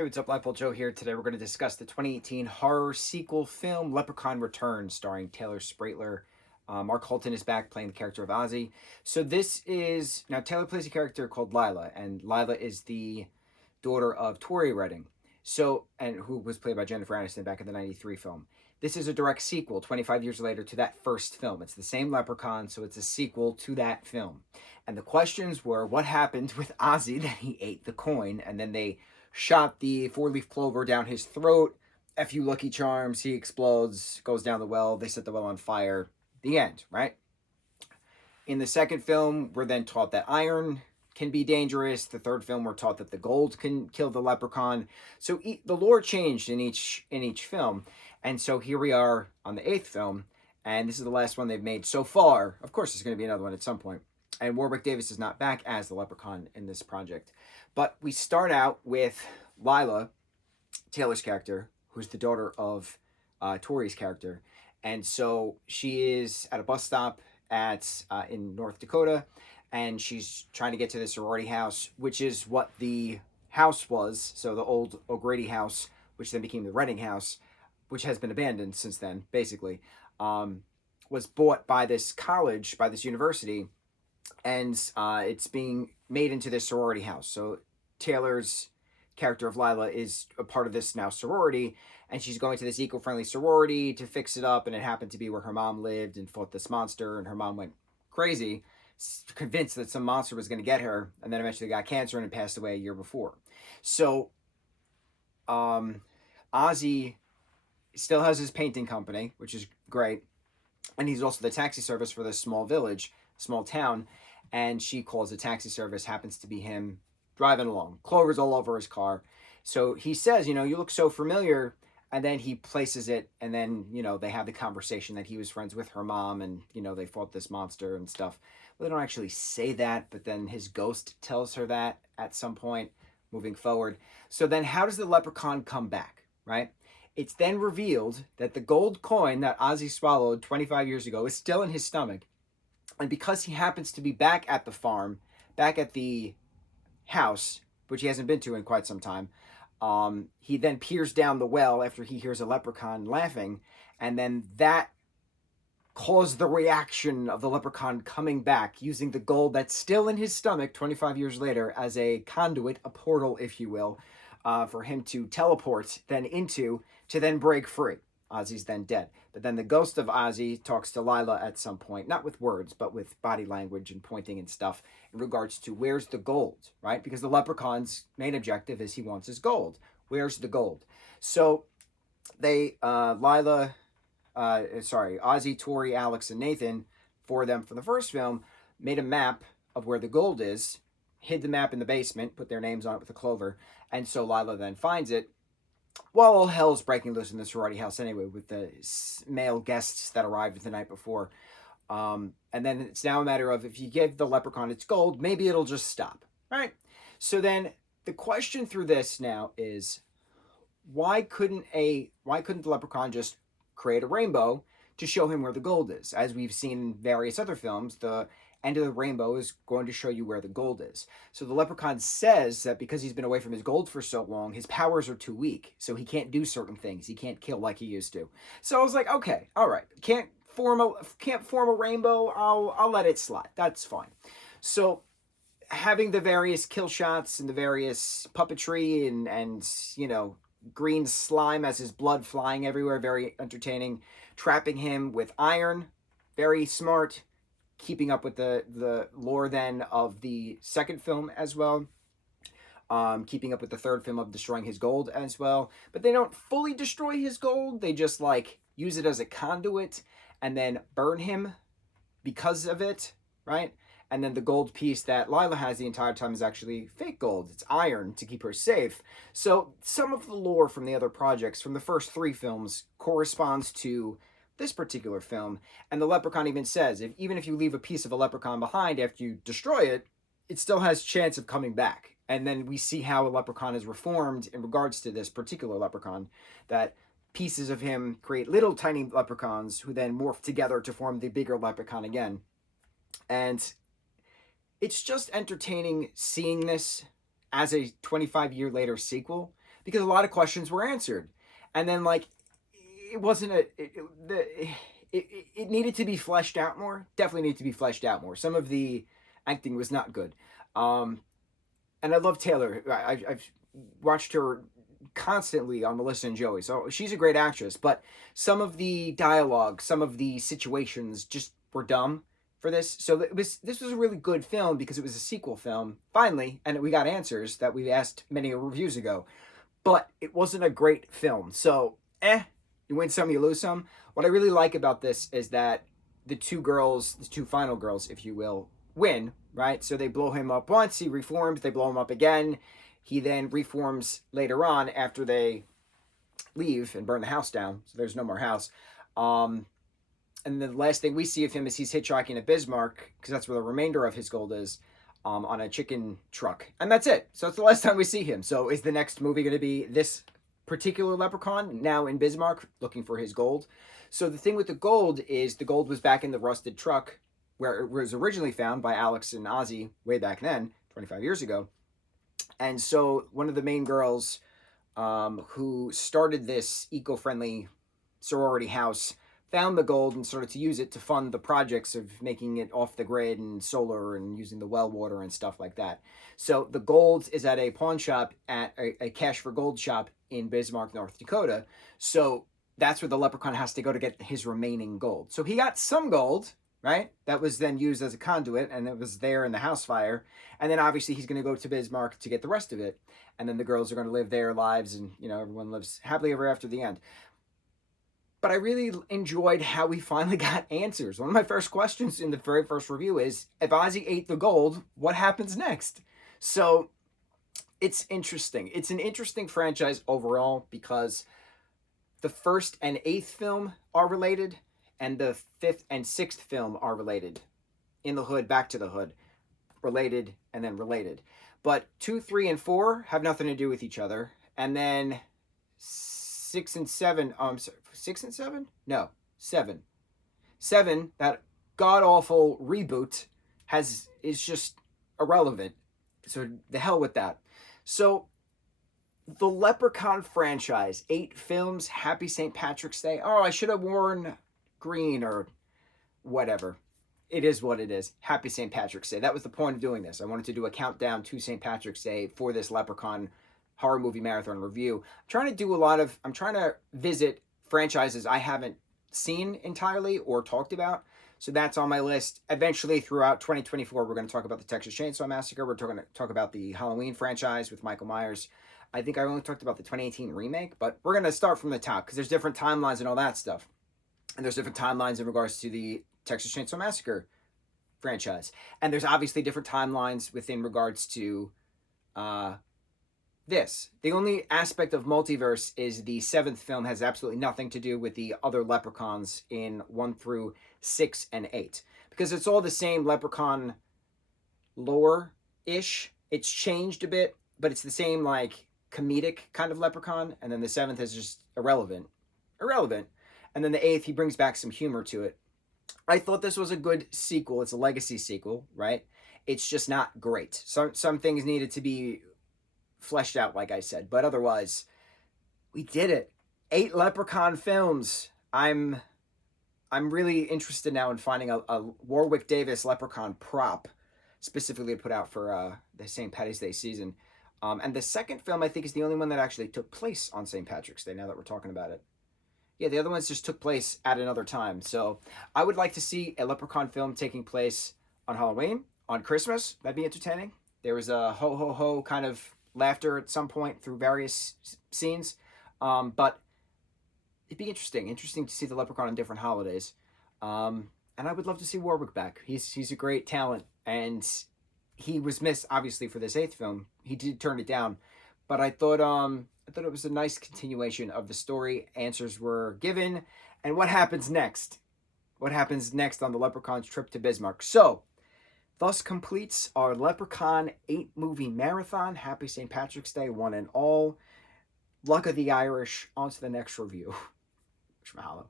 Hey, what's up? Lightboltjoe here. Today we're going to discuss the 2018 horror sequel film Leprechaun Returns, starring Taylor Spratler. Mark Holton is back playing the character of Ozzy. So this is now Taylor plays a character called Lila, and Lila is the daughter of Tori Redding. And who was played by Jennifer Aniston back in the '93 film. This is a direct sequel, 25 years later, to that first film. It's the same Leprechaun, so it's a sequel to that film. And the questions were, what happened with Ozzy that he ate the coin, and then they shot the four-leaf clover down his throat. F you Lucky Charms, he explodes, goes down the well, they set the well on fire. The end, right? In the second film, we're then taught that iron can be dangerous. The third film, we're taught that the gold can kill the leprechaun. So the lore changed in each film. And so here we are on the eighth film, and this is the last one they've made so far. Of course, there's going to be another one at some point. And Warwick Davis is not back as the leprechaun in this project. But we start out with Lila, Taylor's character, who's the daughter of Tori's character. And so she is at a bus stop in North Dakota, and she's trying to get to the sorority house, which is what the house was. So the old O'Grady house, which then became the Redding house, which has been abandoned since then, basically, was bought by this college, by this university, and it's being made into this sorority house. So Taylor's character of Lila is a part of this now sorority, and she's going to this eco-friendly sorority to fix it up, and it happened to be where her mom lived and fought this monster, and her mom went crazy, convinced that some monster was going to get her, and then eventually got cancer and passed away a year before. So Ozzy still has his painting company, which is great, and he's also the taxi service for this small village, small town, and she calls the taxi service, happens to be him driving along. Clover's all over his car. So he says, you look so familiar, and then he places it, and then, they have the conversation that he was friends with her mom, and, they fought this monster and stuff. Well, they don't actually say that, but then his ghost tells her that at some point moving forward. So then how does the leprechaun come back, right? It's then revealed that the gold coin that Ozzy swallowed 25 years ago is still in his stomach. And because he happens to be back at the farm, back at the house, which he hasn't been to in quite some time, he then peers down the well after he hears a leprechaun laughing, and then that caused the reaction of the leprechaun coming back using the gold that's still in his stomach 25 years later as a conduit, a portal, if you will, for him to teleport then into, to then break free. Ozzy's then dead. But then the ghost of Ozzy talks to Lila at some point, not with words, but with body language and pointing and stuff, in regards to where's the gold, right? Because the leprechaun's main objective is he wants his gold. Where's the gold? So Ozzy, Tori, Alex, and Nathan, for the first film, made a map of where the gold is, hid the map in the basement, put their names on it with a clover, and so Lila then finds it. Well, all hell's breaking loose in the sorority house anyway, with the male guests that arrived the night before. And then it's now a matter of, if you give the leprechaun its gold, maybe it'll just stop, right? So then the question through this now is, why couldn't the leprechaun just create a rainbow to show him where the gold is? As we've seen in various other films, the end of the rainbow is going to show you where the gold is. So the leprechaun says that because he's been away from his gold for so long, his powers are too weak, so he can't do certain things. He can't kill like he used to. So I was like, okay, all right, can't form a rainbow. I'll let it slide. That's fine. So having the various kill shots and the various puppetry and green slime as his blood flying everywhere, very entertaining. Trapping him with iron, very smart. Keeping up with the lore then of the second film as well. Keeping up with the third film of destroying his gold as well. But they don't fully destroy his gold. They just use it as a conduit and then burn him because of it, right? And then the gold piece that Lila has the entire time is actually fake gold. It's iron to keep her safe. So some of the lore from the other projects, from the first three films, corresponds to this particular film. And the leprechaun even says, even if you leave a piece of a leprechaun behind after you destroy it, it still has chance of coming back. And then we see how a leprechaun is reformed in regards to this particular leprechaun, that pieces of him create little tiny leprechauns who then morph together to form the bigger leprechaun again. And it's just entertaining seeing this as a 25-year later sequel, because a lot of questions were answered. And then, like, it wasn't a it needed to be fleshed out more. Definitely needed to be fleshed out more. Some of the acting was not good. And I love Taylor. I've watched her constantly on Melissa and Joey, so she's a great actress. But some of the dialogue, some of the situations just were dumb for this. So this was a really good film because it was a sequel film, finally, and we got answers that we asked many reviews ago. But it wasn't a great film. So, you win some, you lose some. What I really like about this is that the two girls, the two final girls, if you will, win, right? So they blow him up once, he reforms, they blow him up again. He then reforms later on after they leave and burn the house down. So there's no more house. And the last thing we see of him is he's hitchhiking to Bismarck, because that's where the remainder of his gold is, on a chicken truck. And that's it. So it's the last time we see him. So is the next movie going to be this particular leprechaun now in Bismarck looking for his gold? So the thing with the gold is the gold was back in the rusted truck where it was originally found by Alex and Ozzy way back then, 25 years ago. And so one of the main girls who started this eco-friendly sorority house found the gold and started to use it to fund the projects of making it off the grid and solar and using the well water and stuff like that. So the gold is at a pawn shop, at a cash for gold shop in Bismarck, North Dakota. So that's where the leprechaun has to go to get his remaining gold. So he got some gold, right? That was then used as a conduit, and it was there in the house fire. And then obviously he's going to go to Bismarck to get the rest of it. And then the girls are going to live their lives, and, you know, everyone lives happily ever after the end. But I really enjoyed how we finally got answers. One of my first questions in the very first review is, if Ozzy ate the gold, what happens next? So it's interesting. It's an interesting franchise overall because the first and eighth film are related, and the fifth and sixth film are related. In the Hood, Back to the Hood. Related, and then related. But 2, 3, and 4 have nothing to do with each other. And then 6 and 7, 6 and 7? No, 7. 7, that god-awful reboot, is just irrelevant. So the hell with that. So the Leprechaun franchise, 8 films, Happy St. Patrick's Day. Oh, I should have worn green or whatever. It is what it is. Happy St. Patrick's Day. That was the point of doing this. I wanted to do a countdown to St. Patrick's Day for this Leprechaun horror movie marathon review. I'm trying to visit franchises I haven't seen entirely or talked about. So that's on my list. Eventually, throughout 2024, we're going to talk about the Texas Chainsaw Massacre. We're going to talk about the Halloween franchise with Michael Myers. I think I only talked about the 2018 remake, but we're going to start from the top because there's different timelines and all that stuff. And there's different timelines in regards to the Texas Chainsaw Massacre franchise. And there's obviously different timelines within regards to this. The only aspect of multiverse is the 7th film has absolutely nothing to do with the other leprechauns in 1 through 6 and 8. Because it's all the same leprechaun lore-ish. It's changed a bit, but it's the same, like, comedic kind of leprechaun. And then the 7th is just irrelevant. And then the 8th, he brings back some humor to it. I thought this was a good sequel. It's a legacy sequel, right? It's just not great. Some things needed to be fleshed out, like I said. But otherwise, we did it. 8 Leprechaun films. I'm really interested now in finding a Warwick Davis Leprechaun prop specifically put out for the St. Patty's Day season. And the second film, I think, is the only one that actually took place on St. Patrick's Day, now that we're talking about it. Yeah, the other ones just took place at another time. So I would like to see a Leprechaun film taking place on Halloween, on Christmas. That'd be entertaining. There was a ho, ho, ho kind of laughter at some point through various scenes. But it'd be interesting to see the Leprechaun on different holidays. And I would love to see Warwick back. He's a great talent. And he was missed, obviously, for this 8th film. He did turn it down. But I thought it was a nice continuation of the story. Answers were given. And what happens next? What happens next on the Leprechaun's trip to Bismarck? So, thus completes our Leprechaun 8-movie marathon. Happy St. Patrick's Day, one and all. Luck of the Irish. On to the next review. Mahalo.